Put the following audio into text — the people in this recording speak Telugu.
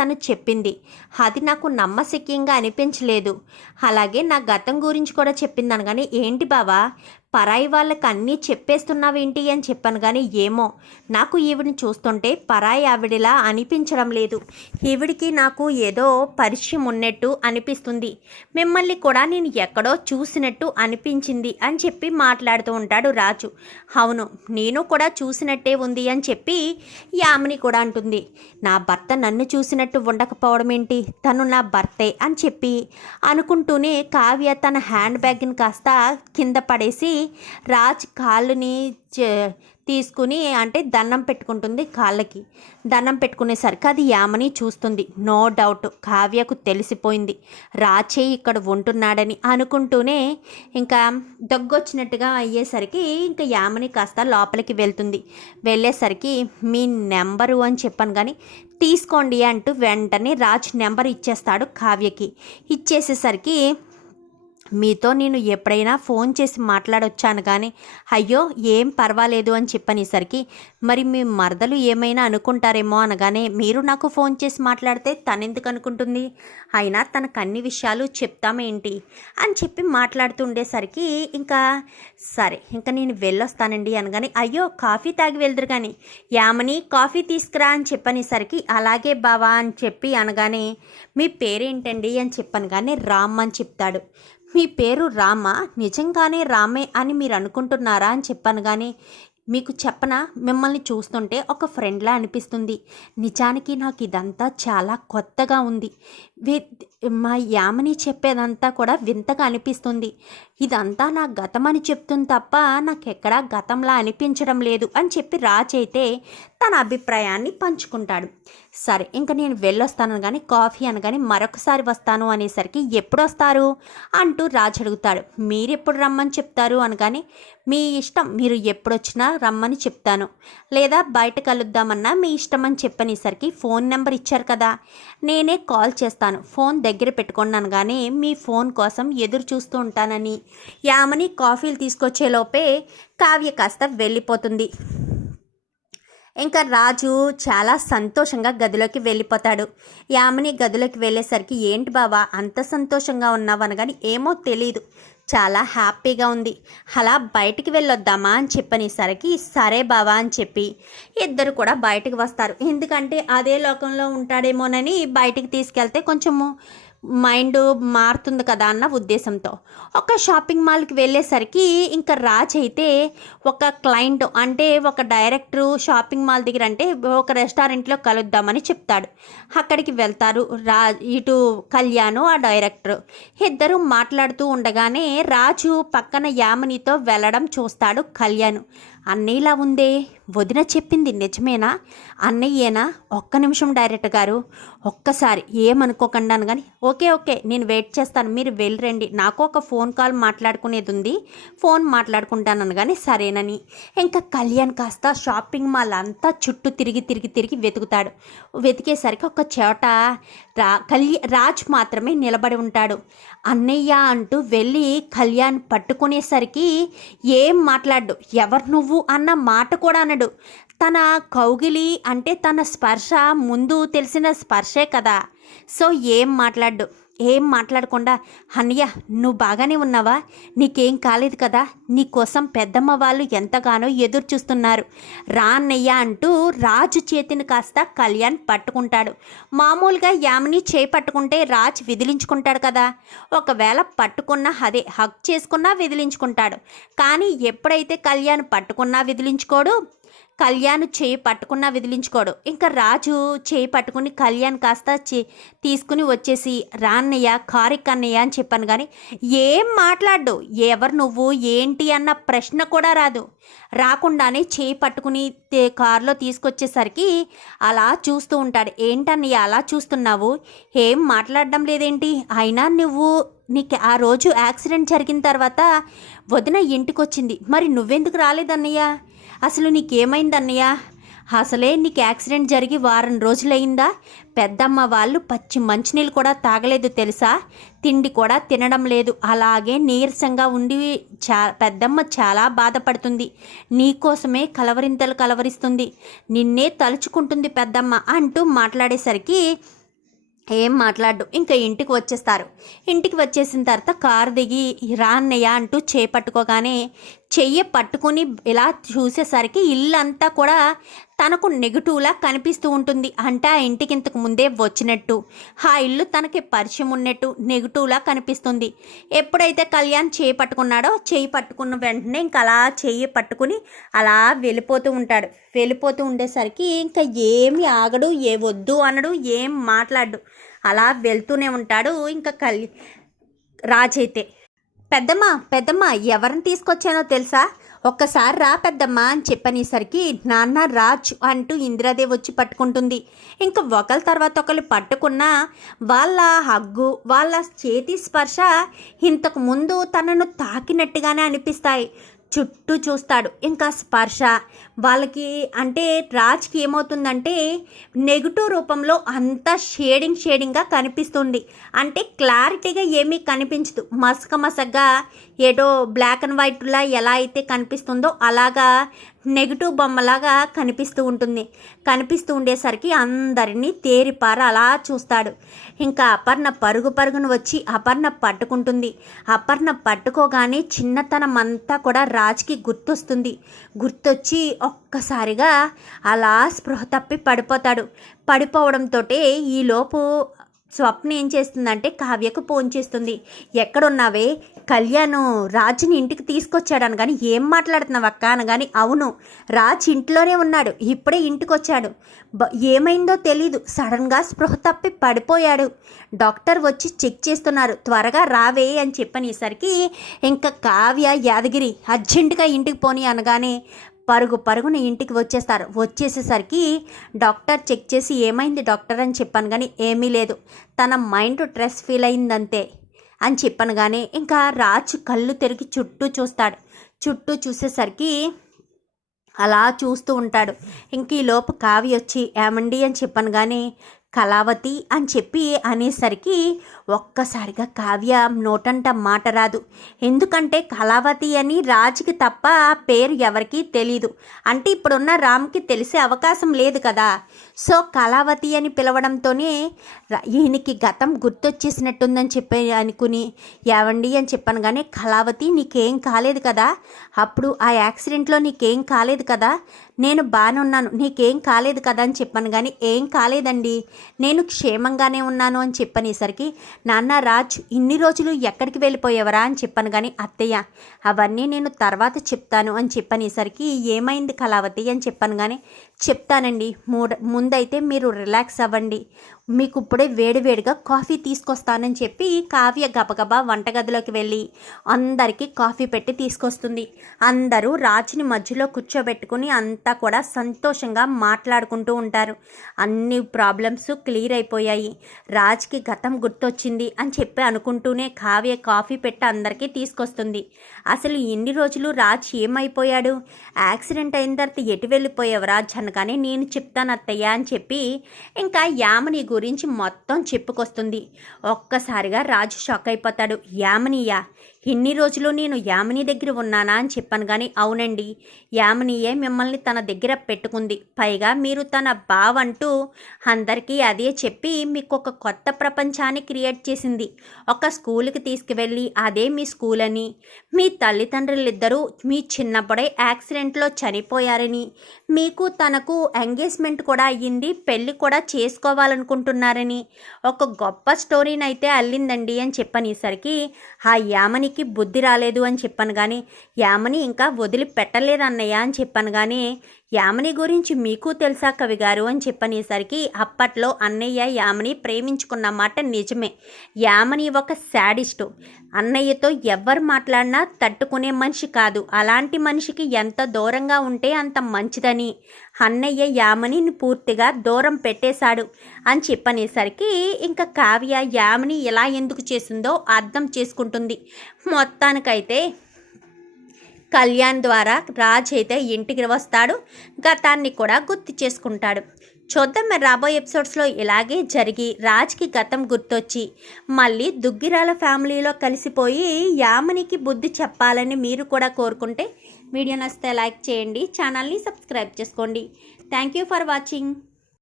తను చెప్పింది. అది నాకు నమ్మశక్యంగా అనిపించలేదు. అలాగే నా గతం గురించి కూడా చెప్పింది కానీ ఏంటి బావా? పరాయి వాళ్ళకి అన్నీ చెప్పేస్తున్నావేంటి అని చెప్పాను కానీ ఏమో. నాకు ఈవిడిని చూస్తుంటే పరాయి ఆవిడిలా అనిపించడం లేదు. ఈవిడికి నాకు ఏదో పరిచయం ఉన్నట్టు అనిపిస్తుంది. మిమ్మల్ని కూడా నేను ఎక్కడో చూసినట్టు అనిపించింది అని చెప్పి మాట్లాడుతూ ఉంటాడు రాజు. అవును నేను కూడా చూసినట్టే ఉంది అని చెప్పి యామిని కూడా అంటుంది. నా భర్త నన్ను చూసినట్టు ఉండకపోవడం ఏంటి? తను నా భర్తే అని చెప్పి అనుకుంటూనే కావ్య తన హ్యాండ్ బ్యాగ్ని కాస్త కింద పడేసి రాజ్ కాళ్ళని చే- తీసుకుని అంటే దండం పెట్టుకుంటుంది కాళ్ళకి. దండం పెట్టుకునేసరికి అది యామని చూస్తుంది. నో డౌట్ కావ్యకు తెలిసిపోయింది. రాచే ఇక్కడ ఉంటున్నాడని అనుకుంటూనే ఇంకా దగ్గొచ్చినట్టుగా అయ్యేసరికి ఇంకా యామని కాస్త లోపలికి వెళ్తుంది. వెళ్ళేసరికి మీ నెంబరు అని చెప్పాను కానీ తీసుకోండి అంటూ వెంటనే రాజ్ నెంబర్ ఇచ్చేస్తాడు కావ్యకి. ఇచ్చేసేసరికి మీతో నేను ఎప్పుడైనా ఫోన్ చేసి మాట్లాడొచ్చాను కానీ అయ్యో ఏం పర్వాలేదు అని చెప్పనేసరికి మరి మీ మరదలు ఏమైనా అనుకుంటారేమో అనగానే మీరు నాకు ఫోన్ చేసి మాట్లాడితే తనెందుకు అనుకుంటుంది? అయినా తనకు అన్ని విషయాలు చెప్తామేంటి అని చెప్పి మాట్లాడుతుండేసరికి ఇంకా సరే ఇంకా నేను వెళ్ళొస్తానండి అనగానే అయ్యో కాఫీ తాగి వెళ్దురు కానీ యామని కాఫీ తీసుకురా అని చెప్పనేసరికి అలాగే బావా అని చెప్పి అనగానే మీ పేరేంటండి అని చెప్పను కానీ రామ్ అని చెప్తాడు. మీ పేరు రామ? నిజంగానే రామే అని మీరు అనుకుంటున్నారా అని చెప్పాను కానీ మీకు చెప్పన? మిమ్మల్ని చూస్తుంటే ఒక ఫ్రెండ్లా అనిపిస్తుంది. నిజానికి నాకు ఇదంతా చాలా కొత్తగా ఉంది. వి మా యామని చెప్పేదంతా కూడా వింతగా అనిపిస్తుంది. ఇదంతా నా గతం అని చెప్తుంది తప్ప నాకెక్కడా గతంలా అనిపించడం లేదు అని చెప్పి రాజ్ అయితే తన అభిప్రాయాన్ని పంచుకుంటాడు. సరే ఇంకా నేను వెళ్ళొస్తాను కానీ కాఫీ అనగానే మరొకసారి వస్తాను అనేసరికి ఎప్పుడు వస్తారు అంటూ రాజు అడుగుతాడు. మీరు ఎప్పుడు రమ్మని చెప్తారు అనగానే మీ ఇష్టం మీరు ఎప్పుడు వచ్చినా రమ్మని చెప్తాను. లేదా బయట కలుద్దామన్నా మీ ఇష్టం అని చెప్పనేసరికి ఫోన్ నెంబర్ ఇచ్చారు కదా నేనే కాల్ చేస్తాను. ఫోన్ దగ్గర పెట్టుకున్నాను కానీ మీ ఫోన్ కోసం ఎదురు చూస్తూ ఉంటానని. యామని కాఫీలు తీసుకొచ్చే లోపే కావ్య కాస్త వెళ్ళిపోతుంది. ఇంకా రాజు చాలా సంతోషంగా గదిలోకి వెళ్ళిపోతాడు. యామిని గదిలోకి వెళ్ళేసరికి ఏంటి బావా అంత సంతోషంగా ఉన్నావు అనగాని ఏమో తెలియదు చాలా హ్యాపీగా ఉంది. అలా బయటికి వెళ్ళొద్దామా అని చెప్పనేసరికి సరే బావా అని చెప్పి ఇద్దరు కూడా బయటకు వస్తారు. ఎందుకంటే అదే లోకంలో ఉంటాడేమోనని బయటికి తీసుకెళ్తే కొంచెము మైండ్ మారుతుంది కదా అన్న ఉద్దేశంతో. ఒక షాపింగ్ మాల్కి వెళ్ళేసరికి ఇంకా రాజ్ అయితే ఒక క్లయింట్ అంటే ఒక డైరెక్టరు షాపింగ్ మాల్ దగ్గర అంటే ఒక రెస్టారెంట్లో కలుద్దామని చెప్తాడు. అక్కడికి వెళ్తారు రా ఇటు కళ్యాణ్ ఆ డైరెక్టర్. ఇద్దరు మాట్లాడుతూ ఉండగానే రాజు పక్కన యామినితో వెళ్ళడం చూస్తాడు కళ్యాణ్. అన్నయ్యలా ఉందే? వదిన చెప్పింది నిజమేనా? అన్నయ్యేనా? ఒక్క నిమిషం డైరెక్టర్ గారు. ఒక్కసారి ఏమనుకోకుండా కానీ ఓకే ఓకే నేను వెయిట్ చేస్తాను మీరు వెళ్ళిరండి. నాకు ఒక ఫోన్ కాల్ మాట్లాడుకునేది ఉంది ఫోన్ మాట్లాడుకుంటాను కానీ సరేనని. ఇంకా కళ్యాణ్ కాస్త షాపింగ్ మాల్ అంతా చుట్టూ తిరిగి తిరిగి తిరిగి వెతుకుతాడు. వెతికేసరికి ఒక చోట రా కళ్యాణ్ రాజ్ మాత్రమే నిలబడి ఉంటాడు. అన్నయ్య అంటూ వెళ్ళి కళ్యాణ్ పట్టుకునేసరికి ఏం మాట్లాడు ఎవరు నువ్వు అన్న మాట కూడా అనడు. తన కౌగిలి అంటే తన స్పర్శ ముందు తెలిసిన స్పర్శే కదా. సో ఏం మాట్లాడు ఏం మాట్లాడకుండా అన్నయ్య నువ్వు బాగానే ఉన్నావా? నీకేం కాలేదు కదా? నీకోసం పెద్దమ్మ వాళ్ళు ఎంతగానో ఎదురు చూస్తున్నారు రా అన్నయ్య అంటూ రాజు చేతిని కాస్త కళ్యాణ్ పట్టుకుంటాడు. మామూలుగా యామిని చేపట్టుకుంటే పట్టుకుంటే రాజ్ విదిలించుకుంటాడు కదా. ఒకవేళ పట్టుకున్నా అదే హక్ చేసుకున్నా విదిలించుకుంటాడు. కానీ ఎప్పుడైతే కళ్యాణ్ పట్టుకున్నా విదిలించుకోడు కళ్యాణ్ చేయి పట్టుకున్నా విదిలించుకోడు. ఇంకా రాజు చేయి పట్టుకుని కళ్యాణ్ కాస్త చే తీసుకుని వచ్చేసి రాన్నయ్య కారిక్ అన్నయ్య అని చెప్పాను కానీ ఏం మాట్లాడు ఎవరు నువ్వు? ఏంటి? అన్న ప్రశ్న కూడా రాదు. రాకుండానే చేయి పట్టుకుని కారులో తీసుకొచ్చేసరికి అలా చూస్తూ ఉంటాడు. ఏంటన్నయ్య అలా చూస్తున్నావు? ఏం మాట్లాడడం లేదేంటి? అయినా నువ్వు నీకు ఆ రోజు యాక్సిడెంట్ జరిగిన తర్వాత వదిన ఇంటికి వచ్చింది మరి నువ్వెందుకు రాలేదన్నయ్య? అసలు నీకేమైందన్నయ్య? అసలే నీకు యాక్సిడెంట్ జరిగి వారం రోజులైందా పెద్దమ్మ వాళ్ళు పచ్చి మంచినీళ్ళు కూడా తాగలేదు తెలుసా? తిండి కూడా తినడం లేదు. అలాగే నీరసంగా ఉండి చా పెద్దమ్మ చాలా బాధపడుతుంది. నీకోసమే కలవరింతలు కలవరిస్తుంది. నిన్నే తలుచుకుంటుంది పెద్దమ్మ అంటూ మాట్లాడేసరికి ఏం మాట్లాడు ఇంకా ఇంటికి వచ్చేస్తారు. ఇంటికి వచ్చేసిన తర్వాత కారు దిగి రా అంటూ చేపట్టుకోగానే చెయ్యి పట్టుకుని ఇలా చూసేసరికి ఇల్లంతా కూడా తనకు నెగిటివ్లా కనిపిస్తూ ఉంటుంది. అంటే ఆ ఇంటికి ఇంతకు ముందే వచ్చినట్టు. ఆ ఇల్లు తనకి పరిచయం ఉన్నట్టు నెగిటివ్లా కనిపిస్తుంది. ఎప్పుడైతే కళ్యాణ్ చేయి పట్టుకున్నాడో చేయి పట్టుకున్న వెంటనే ఇంకా అలా చెయ్యి పట్టుకుని అలా వెళ్ళిపోతూ ఉంటాడు. వెళ్ళిపోతూ ఉండేసరికి ఇంకా ఏమి ఆగడు ఏ వద్దు అనడు ఏం మాట్లాడు. అలా వెళ్తూనే ఉంటాడు. ఇంకా కల్ రాజైతే పెద్దమ్మ పెద్దమ్మ ఎవరిని తీసుకొచ్చానో తెలుసా? ఒక్కసారి రా పెద్దమ్మ అని చెప్పనేసరికి నాన్న రాజ్ అంటూ ఇందిరాదేవి వచ్చి పట్టుకుంటుంది. ఇంకా ఒకరి తర్వాత ఒకరు పట్టుకున్న వాళ్ళ హగ్గు వాళ్ళ చేతి స్పర్శ ఇంతకు ముందు తనను తాకినట్టుగానే అనిపిస్తాయి. చుట్టూ చూస్తాడు. ఇంకా స్పర్శ. వాళ్ళకి అంటే రాజ్కి ఏమవుతుందంటే నెగిటివ్ రూపంలో అంతా షేడింగ్ షేడింగ్గా కనిపిస్తుంది. అంటే క్లారిటీగా ఏమీ కనిపించదు. మసక మసగ్గా ఏదో బ్లాక్ అండ్ వైట్లా ఎలా అయితే కనిపిస్తుందో అలాగా నెగిటివ్ బొమ్మలాగా కనిపిస్తూ ఉంటుంది. కనిపిస్తూ ఉండేసరికి అందరినీ తేరిపార అలా చూస్తాడు. ఇంకా అపర్ణ పరుగు పరుగును వచ్చి అపర్ణ పట్టుకుంటుంది. అపర్ణ పట్టుకోగానే చిన్నతనం అంతా కూడా రాజ్కి గుర్తొస్తుంది. గుర్తొచ్చి ఒక్కసారిగా అలా స్పృహ తప్పి పడిపోతాడు. పడిపోవడంతో ఈలోపు స్వప్న ఏం చేస్తుందంటే కావ్యకు ఫోన్ చేస్తుంది. ఎక్కడున్నావే? కళ్యాణ్ రాజుని ఇంటికి తీసుకొచ్చాడను కానీ ఏం మాట్లాడుతున్నావు అక్క? అనగాని అవును రాజ్ ఇంట్లోనే ఉన్నాడు ఇప్పుడే ఇంటికి వచ్చాడు బ ఏమైందో తెలీదు సడన్గా స్పృహ తప్పి పడిపోయాడు. డాక్టర్ వచ్చి చెక్ చేస్తున్నారు త్వరగా రావే అని చెప్పనేసరికి ఇంకా కావ్య యాదగిరి అర్జెంటుగా ఇంటికి పోని అనగానే పరుగు పరుగున ఇంటికి వచ్చేస్తారు. వచ్చేసేసరికి డాక్టర్ చెక్ చేసి ఏమైంది డాక్టర్? అని చెప్పాను కానీ ఏమీ లేదు. తన మైండ్ స్ట్రెస్ ఫీల్ అయిందంతే. అని చెప్పాను కానీ ఇంకా రాజు కళ్ళు తిరిగి చుట్టూ చూస్తాడు. చుట్టూ చూసేసరికి అలా చూస్తూ ఉంటాడు. ఇంక ఈ లోపు కావి వచ్చి ఏమండి? అని చెప్పాను కానీ కళావతి అని చెప్పి అనేసరికి ఒక్కసారిగా కావ్య నోటంట మాట రాదు. ఎందుకంటే కళావతి అని రాజుకి తప్ప ఆ పేరు ఎవరికీ తెలీదు. అంటే ఇప్పుడున్న రామ్కి తెలిసే అవకాశం లేదు కదా. సో కళావతి అని పిలవడంతోనే ఈయనకి గతం గుర్తొచ్చేసినట్టుందని చెప్పి అనుకుని ఏవండి అని చెప్పాను కానీ కళావతి నీకేం కాలేదు కదా. అప్పుడు ఆ యాక్సిడెంట్లో నీకేం కాలేదు కదా. నేను బాగానే ఉన్నాను నీకేం కాలేదు కదా అని చెప్పాను కానీ ఏం కాలేదండి. నేను క్షేమంగానే ఉన్నాను అని చెప్పనేసరికి నాన్న రాజ్ ఇన్ని రోజులు ఎక్కడికి వెళ్ళిపోయేవరా? అని చెప్పాను కానీ అత్తయ్య అవన్నీ నేను తర్వాత చెప్తాను అని చెప్పనేసరికి ఏమైంది కళావతి? అని చెప్పాను కానీ చెప్తానండి. మూడ ముందైతే మీరు రిలాక్స్ అవ్వండి. మీకు ఇప్పుడే వేడివేడిగా కాఫీ తీసుకొస్తానని చెప్పి కావ్య గబగబా వంటగదిలోకి వెళ్ళి అందరికీ కాఫీ పెట్టి తీసుకొస్తుంది. అందరూ రాజుని మధ్యలో కూర్చోబెట్టుకుని అంతా కూడా సంతోషంగా మాట్లాడుకుంటూ ఉంటారు. అన్ని ప్రాబ్లమ్స్ క్లియర్ అయిపోయాయి. రాజ్కి గతం గుర్తొచ్చింది అని చెప్పి అనుకుంటూనే కావ్య కాఫీ పెట్టి అందరికీ తీసుకొస్తుంది. అసలు ఎన్ని రోజులు రాజ్ ఏమైపోయాడు? యాక్సిడెంట్ అయిన తర్వాత ఎటు వెళ్ళిపోయావు రాజ్ కానీ నేను చెప్తాను అత్తయ్య అని చెప్పి ఇంకా యామని గురించి మొత్తం చెప్పుకొస్తుంది. ఒక్కసారిగా రాజు షాక్ అయిపోతాడు. యామనియా ఇన్ని రోజులు నేను యామిని దగ్గర ఉన్నానా అని చెప్పాను కానీ అవునండి. యామినియే మిమ్మల్ని తన దగ్గర పెట్టుకుంది. పైగా మీరు తన బావంటూ అందరికీ అదే చెప్పి మీకు ఒక కొత్త ప్రపంచాన్ని క్రియేట్ చేసింది. ఒక స్కూల్కి తీసుకువెళ్ళి అదే మీ స్కూల్ అని మీ తల్లిదండ్రులిద్దరూ మీ చిన్నప్పుడే యాక్సిడెంట్లో చనిపోయారని మీకు తనకు ఎంగేజ్మెంట్ కూడా అయ్యింది పెళ్ళి కూడా చేసుకోవాలనుకుంటున్నారని ఒక గొప్ప స్టోరీనైతే అల్లిందండి అని చెప్పనేసరికి ఆ యామని యామనికి బుద్ధి రాలేదు అని చెప్పాను కానీ యామని ఇంకా వదిలిపెట్టలేదన్నయ్య అని చెప్పాను కానీ యామని గురించి మీకు తెలుసా కవి గారు అని చెప్పనేసరికి అప్పట్లో అన్నయ్య యామని ప్రేమించుకున్న మాట నిజమే. యామని ఒక శాడిస్టు. అన్నయ్యతో ఎవ్వరు మాట్లాడినా తట్టుకునే మనిషి కాదు. అలాంటి మనిషికి ఎంత దూరంగా ఉంటే అంత మంచిదని. అన్నయ్య యామనిని పూర్తిగా దూరం పెట్టేశాడు అని చెప్పనేసరికి ఇంకా కావ్య యామని ఎలా ఎందుకు చేసిందో అర్థం చేసుకుంటుంది. మొత్తానికైతే కళ్యాణ్ ద్వారా రాజ్ అయితే ఇంటికి వస్తాడు. గతాన్ని కూడా గుర్తు చేసుకుంటాడు. చూద్దాం మరి రాబోయే ఎపిసోడ్స్లో ఇలాగే జరిగి రాజ్కి గతం గుర్తొచ్చి మళ్ళీ దుగ్గిరాల ఫ్యామిలీలో కలిసిపోయి యామనికి బుద్ధి చెప్పాలని మీరు కూడా కోరుకుంటే వీడియో నచ్చితే లైక్ చేయండి ఛానల్ని సబ్స్క్రైబ్ చేసుకోండి. Thank you for watching.